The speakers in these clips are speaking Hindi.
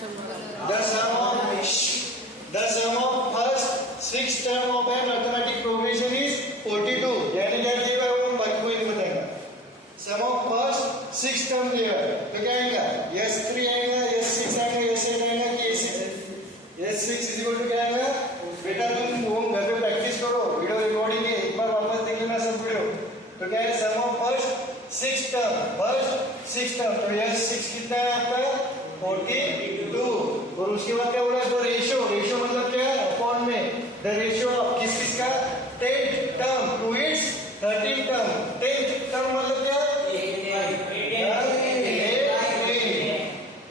The sum of first 6 term of an arithmetic progression is 42. यानी क्या दिया है वो बाकी कोई नहीं बताएगा. Sum of first 6 term दिया है तो क्या आएगा? S3 आएगा, S6 आएगा, S8 आएगा कि S6? S6 is equal to क्या आएगा? बेटा तुम वो घर पे प्रैक्टिस करो, वीडियो रिकॉर्डिंग है, एक बार वापस देख लेना सब वीडियो. तो क्या है? Sum of first 6 term, तो S6 कितना है आपका? 42. और उसके बाद क्या बोला? तो रेशियो मतलब क्या है? अपॉन में द रेशियो ऑफ किस का? 10th term to it's 13th term. 10th term मतलब क्या?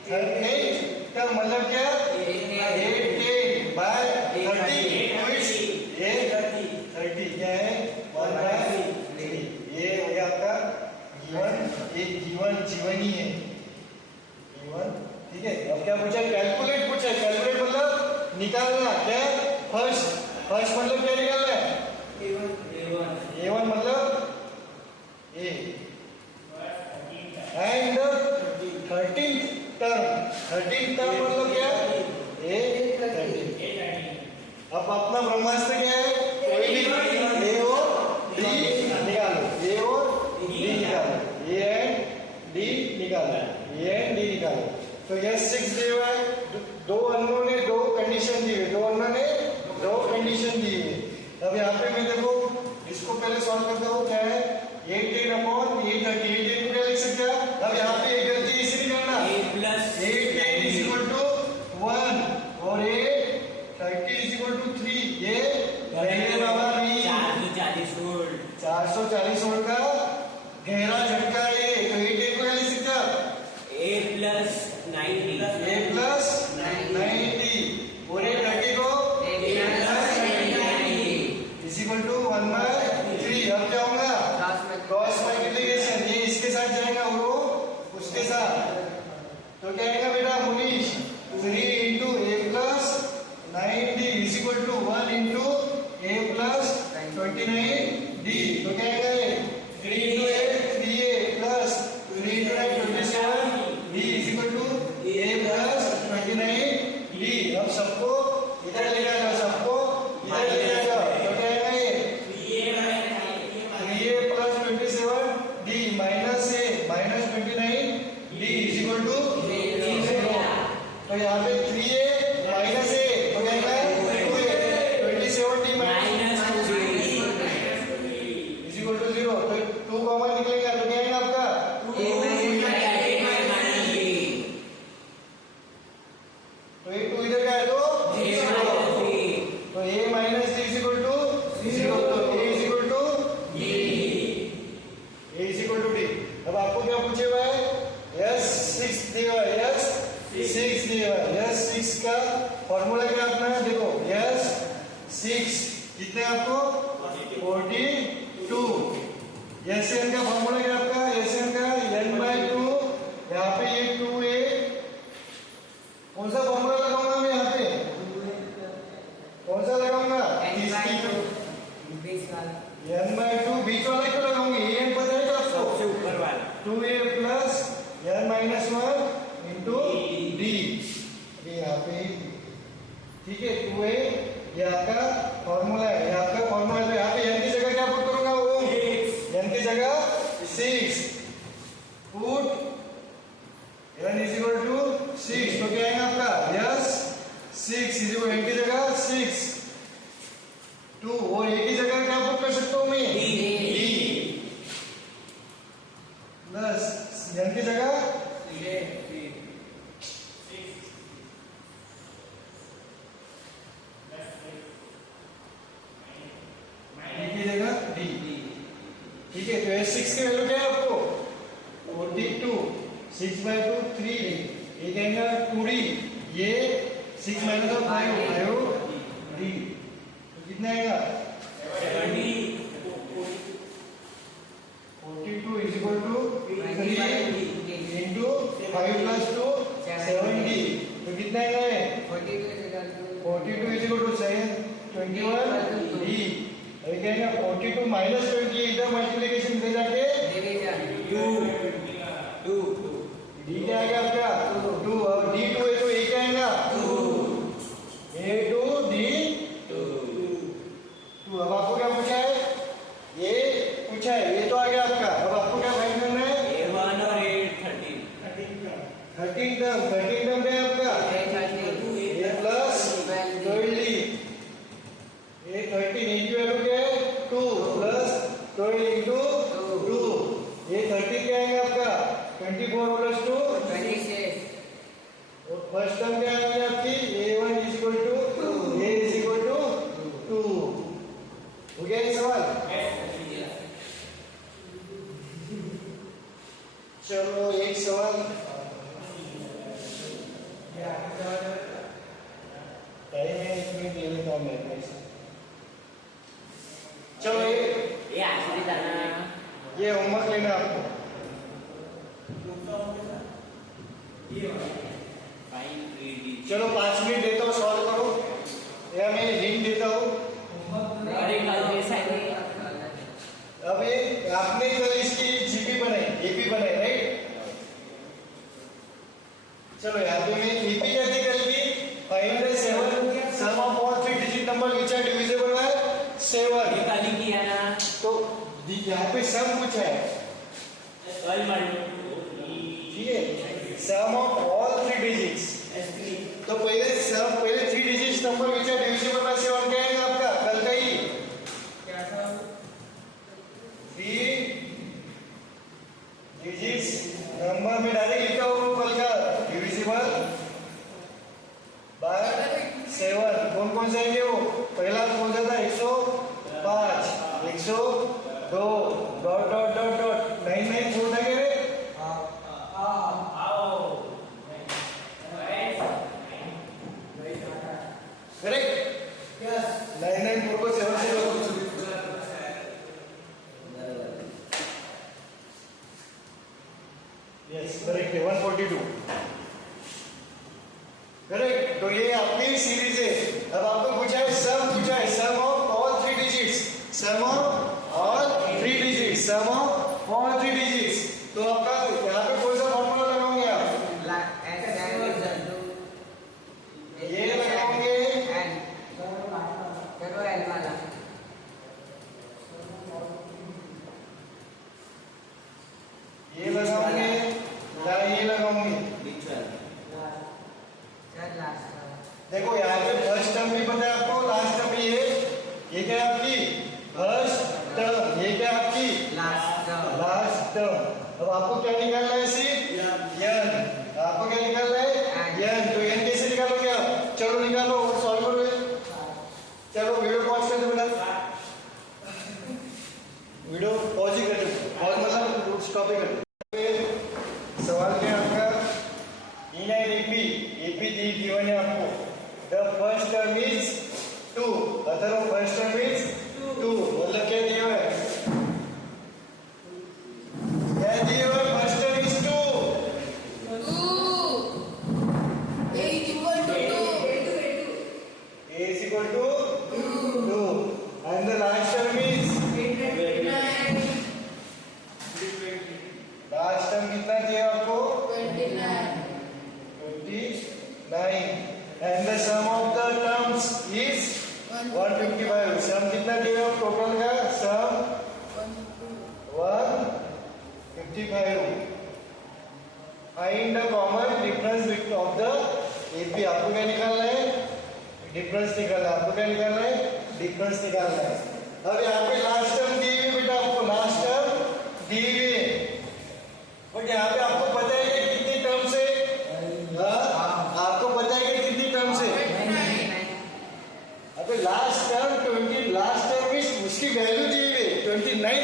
13th term मतलब क्या? 18 by 30 टू इट्स 30 क्या है? 1/3. ये आपका जीवन ही है जीवन. ठीक है. अब क्या पूछा? कैलकुलेट पूछा. कैलकुलेट मतलब निकालना. क्या? फर्स्ट मतलब क्या निकालना है? A1 मतलब A एंड 13th term मतलब क्या? A13. अब अपना ब्रह्मास्त्र क्या है? कोई भी A और D निकालो. A और D निकालो. A एंड D निकालो. तो S6 दिया हुआ है. दो अननोन ने दो कंडीशन दी है. अब यहाँ पे मैं देखो इसको पहले सॉल्व करता हूँ. क्या है? 18 अपॉन 830. 18 को क्या लिख सकते हैं? अब यहाँ पे एक गलती इसलिए करना. 810 इज इक्वल टू 1 और 830 इज इक्वल टू 3. ये रहने वाला नहीं. 440 वोल्ट का गहरा झटका है. तो 8 को क्या लिख सकते हैं? A plus 90 और 830 को इज इक्वल टू 1/3. अब क्या होगा? Cross multiplication. ये इसके साथ जाएगा वो उसके साथ. तो क्या आएगा बेटा? Munish 3 into A plus 90 is equal to 1 into A plus 29D. तो क्या आएगा? 3 into A 3A plus 3 into 9 27 D is equal to A plus 29D. अब सबको इधर ले जाओ. तो क्या आएगा? ये 3A plus 27 D minus A minus 29 D is equal to 0. तो यहाँ पे 3A minus A तो क्या आएगा? 2A 27 D minus 2A is equal to 0. तो 2 कॉमन निकलेगा. तो क्या आएगा आपका? तो ये 2 इधर का है तो 0. तो A minus D is equal to 0. तो A is equal to D. अब आपको क्या पूछे हुआ है? S6 दिया हुआ है. S6 का फॉर्मूला क्या अपना है? देखो S6 कितने आपको? 42. Sn का फॉर्मूला क्या आपका? Sn का n/2. यहाँ पे ये 2A. कौन सा फॉर्मूला लगाऊंगा मैं यहाँ पे? कौन सा लगाऊंगा? n/2 बीच वाला क्यों लगाऊंगी? n पता है आपको? सबसे ऊपर वाला 2A plus n minus 1 into D. यहाँ पे ठीक है 2A. ये आपका फॉर्मूला है. यहाँ पे यहाँ पे n की जगह क्या पुट करूंगा? वो n की जगह 6 put n is equal to 6. तो क्या आएगा आपका? S6 is equal n की जगह 6 2 और a की जगह क्या पुट कर सकता हूँ मैं? D प्लस n की जगह D. ठीक है. तो S6 की वैल्यू क्या है आपको? 42. 6/2 3. एक आएगा 2D. ये 6 minus 5 D. तो कितना आएगा? 42 is equal to 3 into 5 plus 2 7D. तो कितना आएगा? 42 is equal to 21D. अभी क्या है? 42 minus 20 इधर मल्टीप्लिकेशन ले जाके 2 D क्या आएगा आपका? 2 और D2 है तो A क्या 13 टर्म क्या है आपका? a प्लस 20 a 13 a की वैल्यू क्या है? 2 प्लस 12 इंटू 2 a 13 क्या आएगा आपका? 24 प्लस 2 और फर्स्ट टर्म क्या आएगी आपकी? a1 is equal to a is equal to 2। हो गया ये सवाल? चलो एक सवाल टाइम है, 1 मिनट ले लेता हूँ मैं। चलो ये होमवर्क लेना आपको। चलो 5 मिनट देता हूँ, सॉल्व करो या मैं हिंट देता हूँ। अब ये आपने कल इसकी जीपी बनाई, एपी बनाई, राइट? चलो यहाँ पे मैं एपी क्या थी कल की? Find the 7 sum of all 3 digit number which are divisible by 7। ये खाली किया ना तो यहाँ पे सम पूछा है, ठीक है? Sum of all 3 digits. तो पहले 3 digits number which are divisible by 7 क्या आएगा आपका कल का ही? 3 डिजिट्स नंबर में डायरेक्ट लिखा हूँ कल का, डिविजिबल बाय 7। कौन कौन से आएंगे वो? पहला कौन सा था? 105, 102, डॉट डॉट डॉट डॉट 994 था क्या रे? करेक्ट? 994 को 7 से यस करेक्ट है। 142 करेक्ट। तो ये आपकी सीरीज है। अब आपको पूछा है sum of all 3 digits, sum of all 3 digits, sum of all 3 digits. तो आपका यहाँ पे कौन सा फॉर्मूला लगाओगे आप? ये लगाओगे ये लगाओगे या ये लगाओगे? देखो यहाँ पे फर्स्ट टर्म भी पता है आपको, लास्ट टर्म भी है। ये क्या है आपकी फर्स्ट टर्म, ये क्या है आपकी लास्ट टर्म। अब आपको क्या निकालना है? सिर्फ यन। आपको क्या निकालना है? यन। तो यन कैसे निकालोगे आप? चलो निकालो और सॉल्व करो। चलो वीडियो पॉज कर दो बेटा, वीडियो पॉज ही कर दो, पॉज मतलब स्टॉप ही कर दो। सवाल क्या है आपका? In an AP the given है आपको। The first term is 2, other first term is 2, मतलब क्या दिया हुआ है? क्या दिया हुआ है? First term is 2, a is equal to 2 and the last term is 29। Last term कितना दिया आपको? 29 and the sum of the terms is 155। सम कितना दिया टोटल का? सम 155। Find the common difference of the AP. आपको क्या निकालना है? डिफरेंस निकालना है। आपको क्या निकालना है? डिफरेंस निकालना है। अब यहाँ पे लास्ट टर्म दी हुई बेटा, आपको लास्ट टर्म दी हुई है, बट यहाँ पे आपको पता है कि कितनी टर्म्स है? आपको पता है कि कितनी टर्म्स है? अबे लास्ट टर्म 20, लास्ट टर्म में उसकी वैल्यू दी हुई है 29,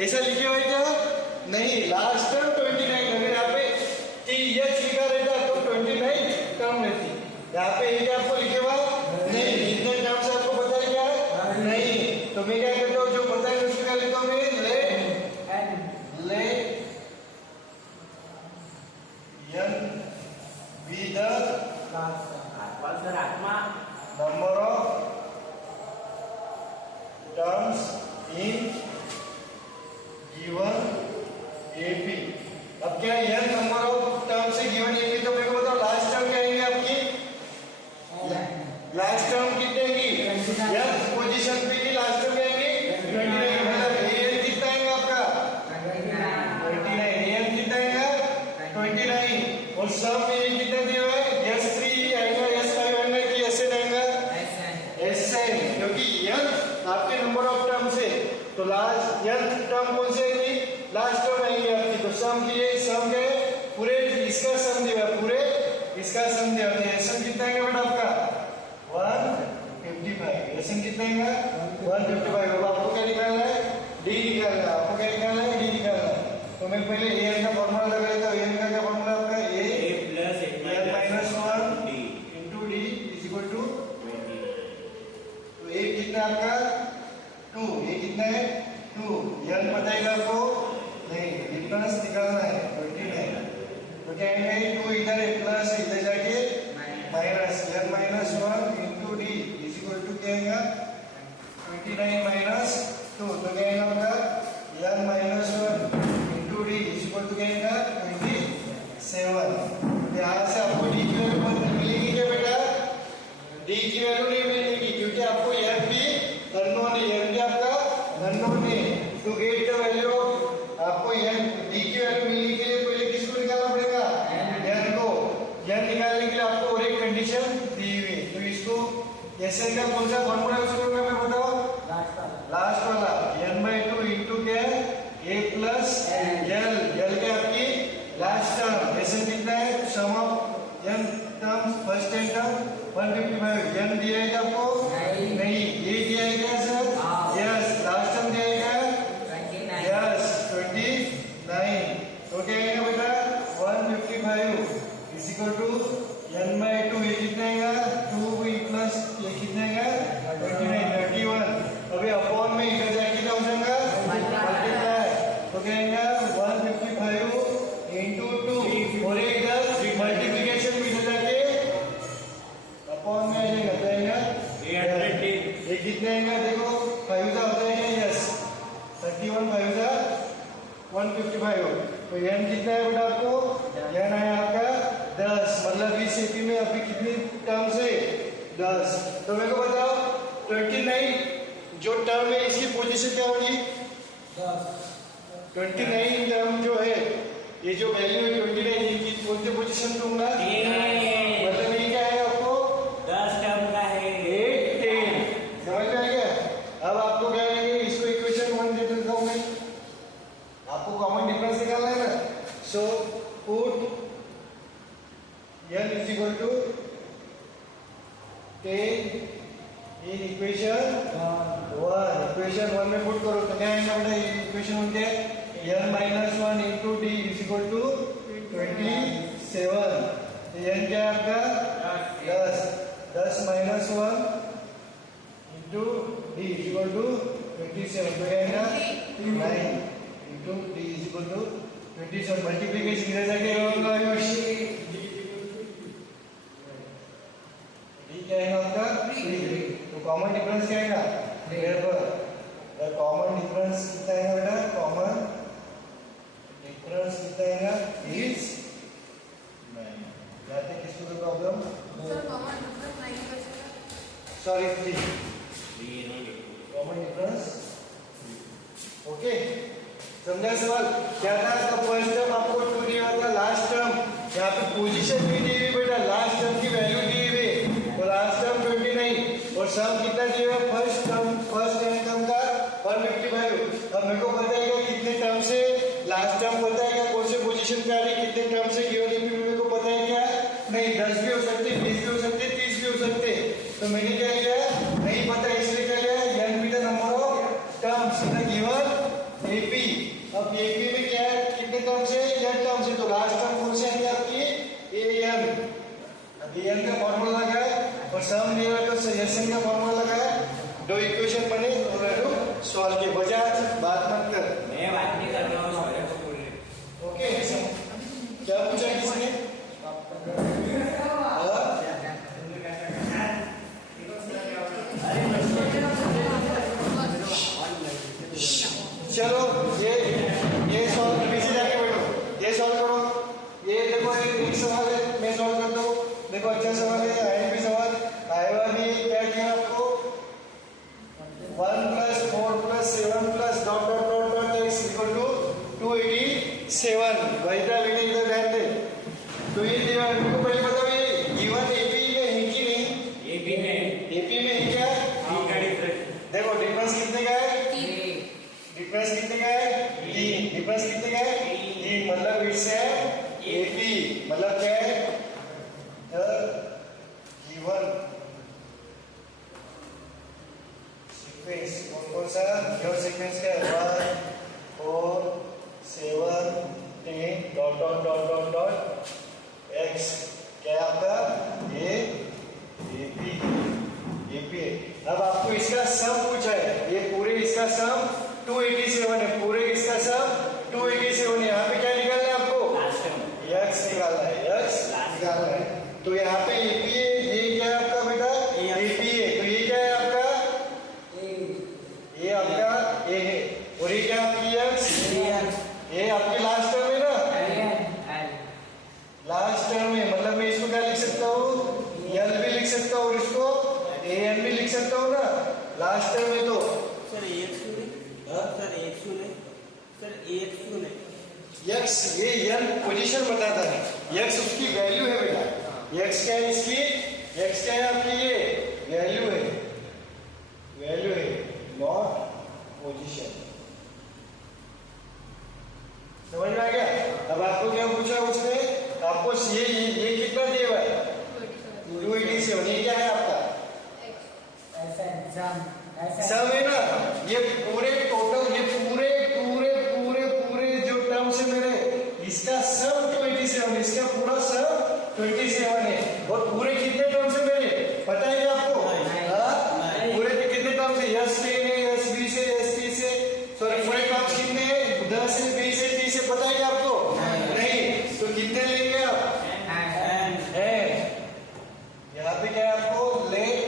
ऐसा लिखे हुआ है क्या? नहीं, लास्ट टर्म 29। अगर यहाँ पे टीएच लिखा रहता तो 29 टर्म रहती। यहाँ पे ये क्या आपको लिखे हुआ नहीं? कितने टर्म्स आपको पता है क्या? नहीं। तो मैं क्या करता हूँ, जो पता है उसको क्या लिखता हूँ मैं? let n be the number of terms in given AP। अब क्या n नंबर ऑफ टर्म्स है गिवन AP? तो मेरे को बताओ लास्ट टर्म क्या आएंगे आपकी? लास्ट टर्म कितने की? n पोजीशन पे की लास्ट टर्म क्या आएंगे? 29। मतलब an कितना आएगा आपका? 29। an कितना आएगा? 29। और सम में कितना इसका सम दिया तो एसएम कितना है बेटा आपका 155। एसएम कितना है 155। अब आपको क्या निकालना है डी निकालना है। आपको क्या निकालना है डी निकालना है। तो मैं पहले ए का फॉर्मूला लगा लेता हूं। ए का क्या फॉर्मूला आपका A plus n minus 1 into D is equal to 20। तो ए कितना आपका 2। ए कितना है 2। n पता है आपको नहीं, डिफरेंस निकालना है 29। तो क्या है 2 इधर है प्लस इधर जाके minus n minus 1 into D is equal to क्या आएगा 29 माइनस 2। तो क्या आएगा आपका n minus 1 into D is equal to क्या आएगा 27। यहाँ से आपको डी की वैल्यू मिलेगी क्या बेटा? डी की वैल्यू नहीं मिलेगी क्योंकि आपको n भी अननोन है। n भी आपका अननोन है। टू गेट द वैल्यू आपको n डी की वैल्यू मिलने के लिए पहले किसको निकालना पड़ेगा n को। n निकालने के लिए आपको और एक कंडीशन दी हुई है। तो इसको एसएन का कौन सा फॉर्मूला यूज करूंगा मैं बताओ? लास्ट वाला n/2 इनटू क्या है a प्लस l के आपकी लास्ट टर्म। एसएन कितना है sum of n terms first n term 155। n दिया है क्या आपको? नहीं। ये दिया है क्या सर? यस। लास्ट टर्म दिया है क्या? यस 29। तो क्या आएगा बेटा 155 इज इक्वल टू n/2। ये कितना आएगा 2 प्लस ये कितना आएगा 29 31। अभी अपॉन में इधर जाके क्या हो जाएगा मल्टीप्लाई। तो क्या आएगा 155 इनटू 2 और इधर मल्टीप्लिकेशन में इधर जाके अपॉन में आ जाएगा। तो आएगा 810। ये कितने आएगा देखो 5 हो जाएगा यस 31 5 155। तो n कितना है बेटा आपको? n है आपका 10। मतलब इस एपी में अभी कितनी टर्म्स है 10। तो मेरे को बताओ 29 जो टर्म है इसकी पोजीशन क्या होगी 29 टर्म जो है ये जो वैल्यू है 29 इनकी कौन सी पोजीशन दूंगा? मतलब ये क्या है आपको 10 टर्म का है 8 10। समझ में आ गया? अब आपको क्या है इसको इक्वेशन 1 दे देता हूं मैं। आपको कॉमन डिफरेंस निकालना है ना। So put n is equal to 10 in equation 1। Equation 1 में पुट करो तो क्या आएगा बेटा? इक्वेशन 1 क्या है n minus 1 into D is equal to 27। n क्या है आपका 10। 10 minus 1 into D is equal to 27। तो क्या आएगा 9 into D is equal to 27। Multiplication इधर जाके होगा आयुष डी क्या है आपका 3। तो कॉमन डिफरेंस क्या आएगा? द कॉमन डिफरेंस कितना है बेटा? कॉमन डिफरेंस कितना आएगा इज 9। जाते किसको कोई प्रॉब्लम? सर कॉमन डिफरेंस 9 बचेगा। Sorry 3 common difference. ओके समझा सवाल क्या था? तो फर्स्ट टर्म आपको 2 दिया था। लास्ट टर्म यहाँ पे पोजीशन भी दी हुई बेटा। लास्ट टर्म की वैल्यू दी हुई तो लास्ट टर्म 29 और सम कितना दिया हुआ फर्स्ट n टर्म का 155। अब मेरे को बताइएगा कितने टर्म से लास्ट टर्म पता है क्या? कौन से पोजीशन पे आ रही कितने टर्म से गिवन एपी मेरे को पता है क्या? नहीं 10 भी हो सकते 20 भी हो सकते 30 भी हो सकते। तो मैंने क्या किया नहीं पता इसलिए क्या लिया n be the number of terms in the given AP. अब एपी में क्या है कितने टर्म से n टर्म से। तो लास्ट टर्म कौन से आएंगे आपकी an। अब an का फॉर्मूला लगाया और सम दिया तो सजेशन का फॉर्मूला लगाया। दो इक्वेशन बने दोनों सॉल्व के। बजाय बात मत कर मैं बात नहीं कर रहा हूँ सॉरी को बोल रहे। ओके क्या पूछा किसने? चलो ये सॉल्व पीछे जाके बैठो। ये सॉल्व करो। ये देखो एक सवाल है मैं सॉल्व करता हूँ। देखो अच्छा सवाल है आईएमपी सवाल आएगा भी। क्या किया आपको 1 plus 4 plus 7 plus dot dot dot dot x equal to 287। वही था लेकिन इधर ध्यान दे। तो ये दिया आपको पहले बताओ ये गिवन एपी में है कि नहीं? एपी में है क्या? देखो डिफरेंस कितने का है? डिफरेंस कितने का है? 3। डिफरेंस कितने का है? 3। मतलब इससे एपी मतलब क्या है अब आपको इसका सम पूछा है, ये पूरे इसका सम 287 है, पूरे इसका सम 287 है। यहाँ पे क्या निकालना है आपको? लास्ट टर्म यक्स निकालना है, यक्स निकालना है। तो यहाँ पे एपी है, ये क्या है आपका बेटा? एपी है। तो ये क्या है आपका? ये आपका ए है, और ये क्या आपकी यक्स? ये आपकी लास्ट टर्म है ना, लास्ट टर्म है। मतलब मैं इसको क्या लिख सकता हूँ? यल भी लिख सकता हूँ और इसको एन भी लिख सकता हूँ ना, लास्ट टर्म है। तो सर एक शून्य, सर एक शून्य, सर एक शून्य। यक्स ये एन पोजीशन बताता है, यक्स उसकी वैल्यू है बेटा। यक्स क्या है इसकी? यक्स क्या है आपकी? ये वैल्यू है, वैल्यू है, नॉट पोजीशन। समझ में आ गया? अब आपको क्या पूछा उसने? आपको ये कितना दिया हुआ है? 287। ये क्या है आपका? सम है ना, ये पूरे टोटल, ये पूरे पूरे पूरे पूरे जो टर्म्स है मेरे, इसका सम 27, इसका पूरा सम 27 है। और पूरे कितने टर्म्स है मेरे, पता है क्या आपको? हाँ? पूरे के कितने टर्म्स है? यस से, एस बी से, एस टी से, सॉरी पूरे टर्म्स कितने हैं? 10 से, 20 से, 30 से, पता है क्या आपको? नहीं। तो कितने लेंगे आप? यहाँ पे क्या है आपको? Let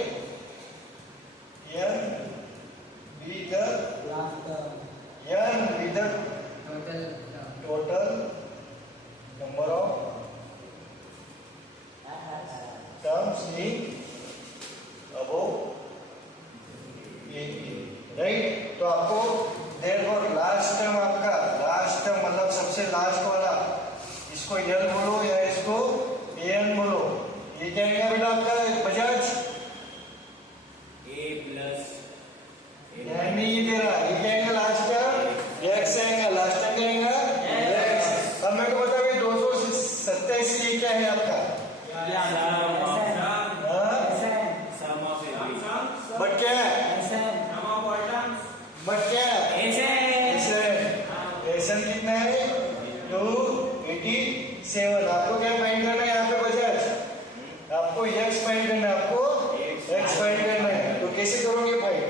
n be the total number of terms in above AP, right? तो आपको therefore लास्ट टर्म आपका, लास्ट टर्म मतलब सबसे लास्ट वाला, इसको L बोलो या इसको AN बोलो। ये क्या है बेटा आपका? बजाज ए प्लस नहीं, ये दे रहा, ये क्या आएगा? लास्ट टर्म एक्स आएगा, लास्ट टर्म क्या आएगा? एक्स। अब मेरे को बताओ ये 227 ये क्या है आपका? सम ऑफ ए बट क्या है? बट क्या है? एसन कितना है? 287। आपको क्या फाइंड करना है यहाँ पे बजाज? आपको एक्स फाइंड करना है, आपको एक्स फाइंड करना है। तो कैसे करोगे फाइंड?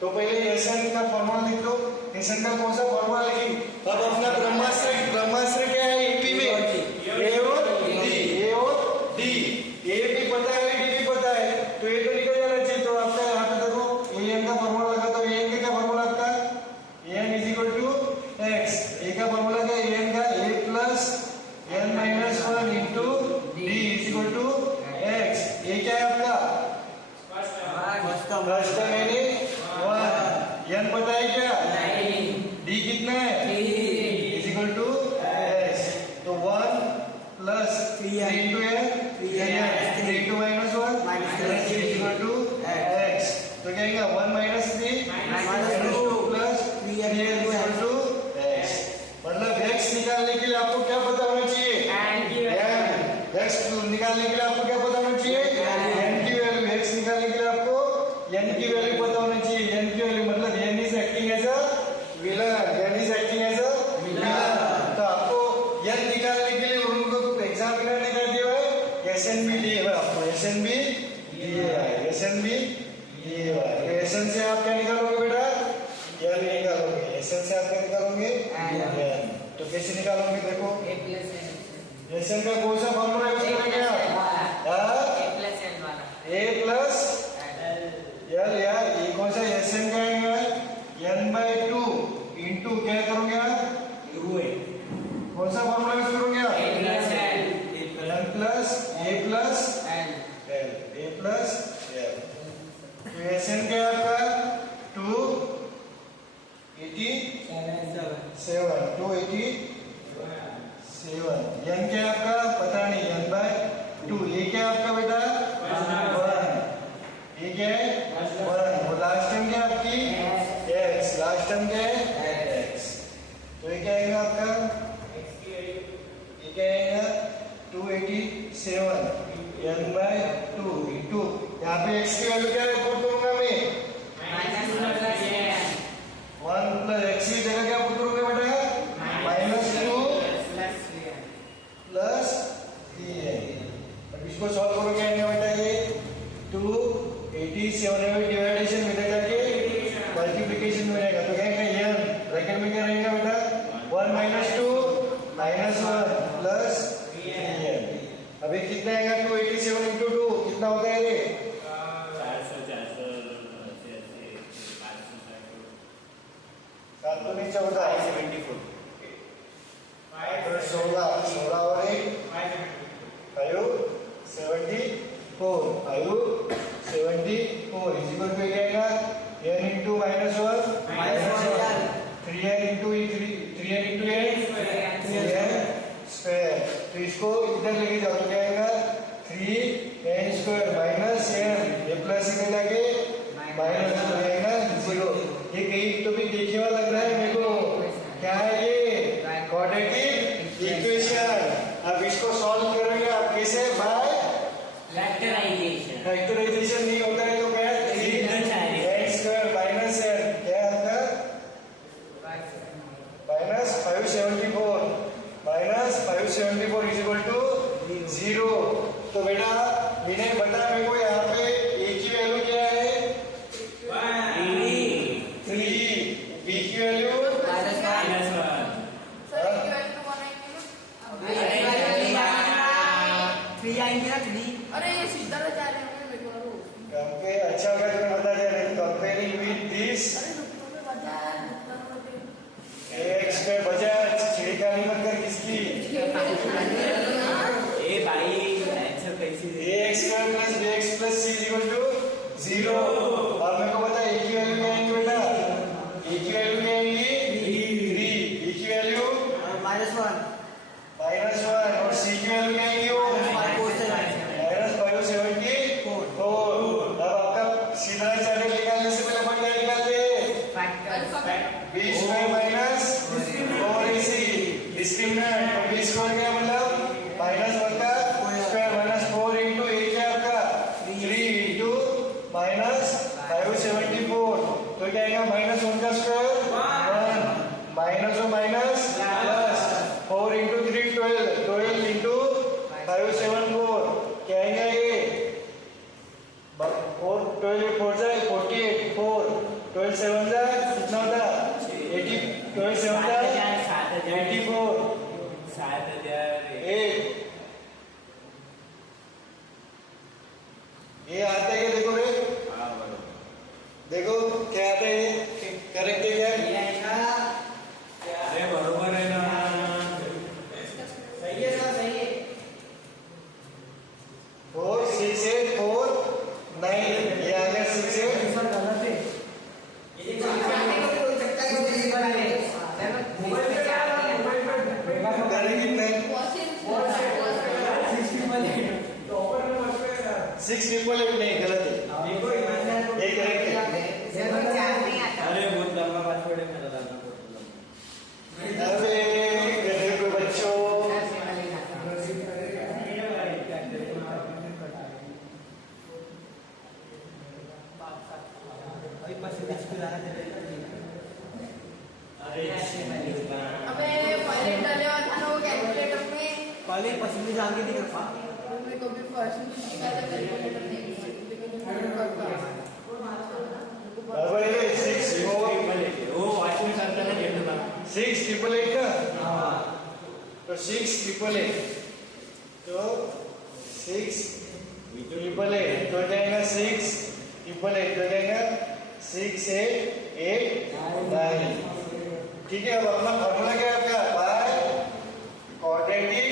तो पहले एसन का फॉर्मूला लिख दो। एसन का कौन सा फॉर्मूला लिखी? अब अपना ब्रह्मास्त्र, ब्रह्मास्त्र क्या है एपी में? ए और डी, ए और डी। ए भी पता है, डी भी पता है, तो ये तो निकल जाना चाहिए। तो आपका यहाँ पे देखो ए एन का फॉर्मूला लगा, तो ए एन का क्या फॉर्मूला आपका? A N is equal to X. A का फॉर्मूला क्या है? ए एन का A plus N minus 1 into D is equal to X. A क्या है आपका? फर्स्ट टर्म यानी 1। एन पता है क्या? डी कितना है? Is equal to X. तो 1 plus 3 into N, 3 into minus 1 is equal to X. तो क्या आएगा? 1 minus 3 minus 2 plus 3 is equal to X. मतलब एक्स निकालने के लिए आपको क्या पता होना चाहिए? एक्स निकालने के लिए आपको क्या पता होना चाहिए? एन की वैल्यू। एक्स निकालने के लिए आपको एन की वैल्यू पता होनी चाहिए। एन की वैल्यू मतलब N is acting as a villain, N is acting as a villain. तो आपको एन निकालने के लिए उनको एग्जामिनर ने क्या दिया है? एसएन भी दिया है आपको, एसएन भी दिया है, एसएन भी दिया है। तो एसएन से आप क्या निकालोगे बेटा? एन निकालोगे। एसएन से आप क्या निकालोगे? एन। तो कैसे निकालोगे? देखो एसएन का कौन सा फॉर्मूला यूज करेंगे आप? ए प्लस एल। यार ये कौन सा एसएन का आएगा? n/2 इंटू क्या करोगे आप? कौन सा फॉर्मूला यूज करोगे आप? n प्लस ए प्लस एल, ए प्लस एल। तो एसएन क्या है आपका? 287। एन क्या है आपका? पता नहीं, n/2। ये क्या है आपका बेटा? 1। ये क्या है? 1। और लास्ट टर्म क्या है आपकी? एक्स। लास्ट टर्म क्या है? एक्स। तो ये क्या आएगा आपका? ये क्या आएगा? 287 n/2 इंटू, यहाँ पे एक्स की वैल्यू क्या पुट करूंगा मैं? 1 प्लस एक्स की जगह क्या पुट करूंगा बेटा? -2 प्लस 3। अब इसको सॉल्व करो, क्या आएगा बेटा? ये 287 डिवाइडेशन 574 इज इक्वल टू क्या आएगा n into -1 3n into 3n into n square. तो इसको इधर लेके जाओ तो क्या आएगा 3n स्क्वायर माइनस n ये प्लस इधर लगे माइनस हो जाएगा 0। ये कहीं तो भी देखने वाला लग रहा है मेरे को। क्या है ये क्वाड्रेटिक इक्वेशन। अब इसको सॉल्व करोगे आप कैसे बाय फैक्टराइजेशन। फैक्टराइजेशन नहीं होता है तो क्या 3n स्क्वायर माइनस n क्या आता -574 इज इक्वल टू 0। तो बेटा विनय बता मेरे को यहाँ पे a की वैल्यू क्या है 3 b की वैल्यू सर एक वैल्यू तो बनाएंगे ना। अरे ये सीधा तो जा रहे हैं मेरे को। कंपेयर अच्छा अगर तुम्हें बता दिया नहीं कंपेयरिंग विद दिस अरे रुकने में बजा x पे बजाज छिड़कानी मत कर किसकी ए भाई आंसर कैसी है? ax square plus bx plus c is equal to 0। अब मेरे को बता a की वैल्यू क्या आएगी बेटा a की वैल्यू क्या आएगी 3 b की वैल्यू -1 और c की वैल्यू क्या आएगी वो -574। अब आपका सीधा चार्ट निकालने से पहले अपन क्या निकालते हैं b square minus 4ac discriminant. तो b स्क्वायर क्या मतलब -1 का स्क्वायर माइनस 4 इंटू a क्या आपका 3 इंटू -574। तो क्या आएगा -1 का स्क्वायर 1 माइनस और माइनस प्लस 4 इंटू 3 12 इंटू 574 क्या आएगा ये 4 12 4 जाए 48 4 12 7 जाए कितना होता 80 12 7 जाए 84 8 ये आता है क्या देखो रे देखो क्या आता है ये करेक्ट है क्या अरे बरोबर है ना। 4 6 8 4 9 ये आ गया 6 8 कितने 688 नहीं गलत है ये करेक्ट है। अरे बहुत लंबा पासवर्ड है मेरा डालना पड़ता अबे गधे को बच्चों अबे पहले डाले हुआ था ना वो कैलकुलेटर में पहले परसेंटेज आगे नहीं कर पा मेरे को भी परसेंटेज निकाला कैलकुलेटर नहीं बराबर है 6 4 वो वाचन करता है जेठू का 688 का तो 688 तो 688 तो जाएगा 688 तो जाएगा 6889। ठीक है। अब अपना फॉर्मूला क्या है आपका बाय क्वाड्रेटिक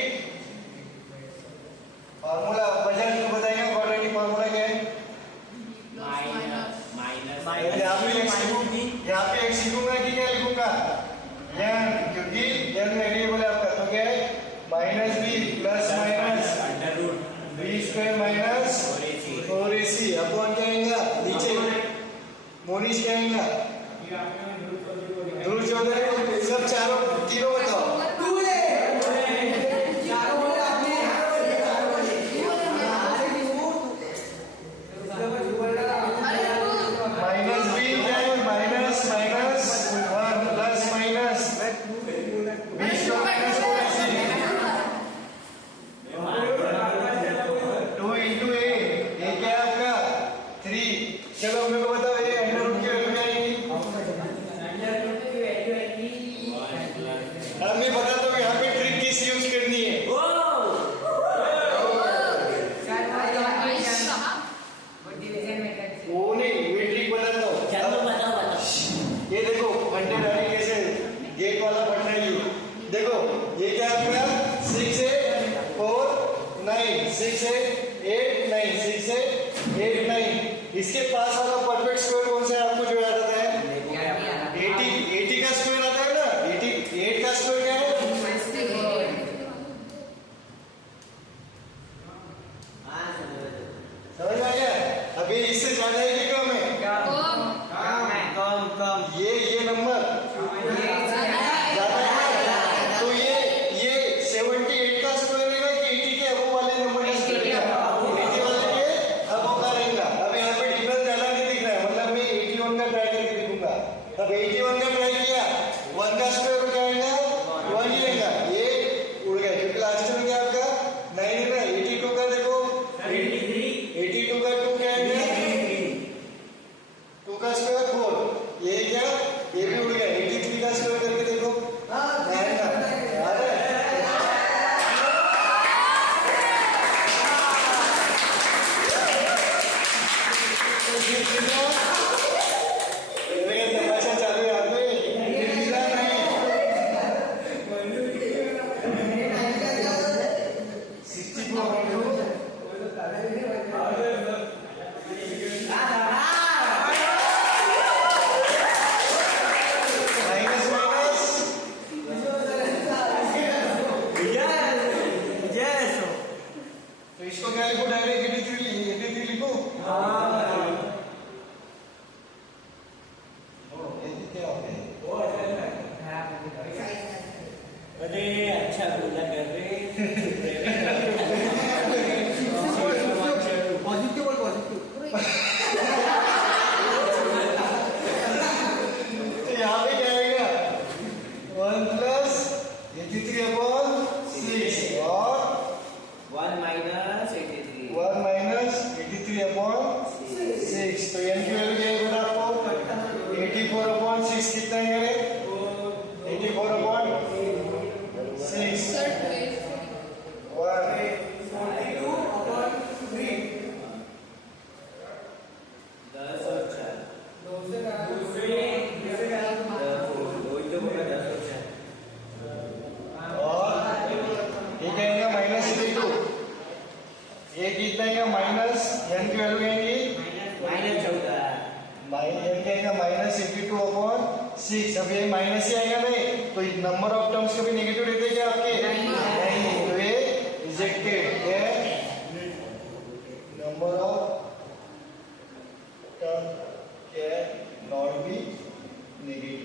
फार्मूला बजाज को बताएंगे क्वाड्रेटिक फार्मूला क्या है। यहाँ पे एक सीखूंगा कि क्या लिखूंगा n क्योंकि n वेरिएबल है आपका तो क्या है -b plus minus b square minus 4ac upon क्या आएगा नीचे मोनिश क्या आएगा ध्रुव चौधरी सब चारों तीनों बताओ चलो मेरे को बताओ ये अंडर रूट की वैल्यू क्या आएगी इसके पास वाला परफेक्ट स्क्वायर कौन सा है आपको जो याद आता है? 80 का स्क्वायर आता है ना, 88 का स्क्वायर क्या है? हाँ समझ में आ गया? अभी इससे ज्यादा है कि कम है? कम कम ये नंबर ज्यादा है, तो ये 78 का स्क्वायर रहेगा कि 80 के अबव वाले नंबर का स्क्वायर रहेगा? 80 वाले के अबव का रहेगा। अब यहाँ पे डिफरेंस ज्यादा नहीं दिख रहा है, मतलब मैं 81 का ट्राई करके देखूंगा। अब 81 का ट्राई किया, 1 का स्क्वायर क्या आएगा? 1 ही रहेगा, ये उड़ गया क्योंकि लास्ट में क्या आपका 9 है ना। 82 का देखो, 82 का 2 क्या आएगा? 2 का स्क्वायर 4, ये क्या, ये भी उड़ गया। 83 का स्क्वायर करके देखो, 9 का याद है? मेरे तमाशा चालू है यहाँ पे, गिरगिरा नहीं। 64 माइनस माइनस यस तो इसको क्या लिखो? डायरेक्ट 83 लिखो। ये क्या हो गया? अरे अच्छा बोला कर रहे पॉजिटिव और पॉजिटिव तो यहाँ पे क्या आएगा? 1 प्लस 83 अपॉन 6 और 1 माइनस 83 1 माइनस 83 अपॉन 6। तो एन की वैल्यू क्या है बेटा आपको? 84 अपॉन 6 कितना है? 84 अपॉन 6 10 और 4 वही तो बोला 10 और 4 और ये कहेंगे माइनस 82, ये कितना है? माइनस एन की वैल्यू कहेंगे माइनस 14 एन कहेंगे माइनस 82 अपॉन 6। अब ये माइनस ही आएगा नहीं, तो नंबर ऑफ टर्म्स कभी नेगेटिव रहते क्या आपके? नहीं, तो ये रिजेक्टेड है। Number of term can not be negative.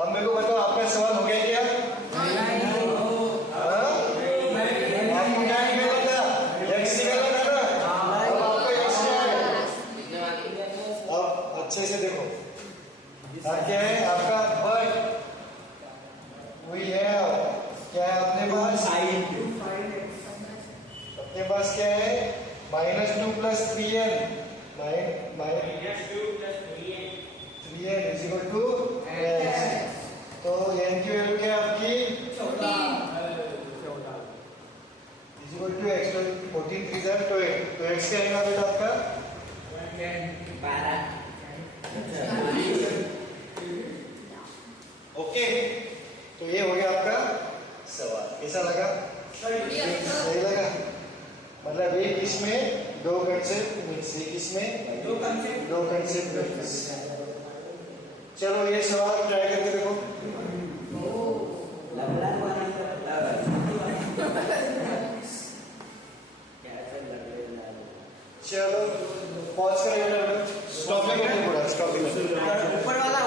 अब मेरे को बताओ, आपका सवाल हो गया क्या? हाँ? आपको क्या निकाला था? x निकाला था ना? अब आपको x क्या है? अब अच्छे से देखो, अब क्या है आपका? बट वही है, क्या है अपने पास? अपने पास क्या है? -2 plus 3n is equal to x। तो n की वैल्यू क्या है आपकी? Is equal to x। तो 14 3 12, तो x क्या आएगा बेटा आपका? 12 ओके, तो ये हो गया आपका सवाल। कैसा लगा? सही लगा? मतलब एक इसमें दो कंसेप्ट मिक्स, एक इसमें दो कंसेप्ट मिक्स। चलो ये सवाल ट्राई करके देखो। चलो पॉज करेगा, स्टॉप नहीं करना, स्टॉप नहीं करना। ऊपर वाला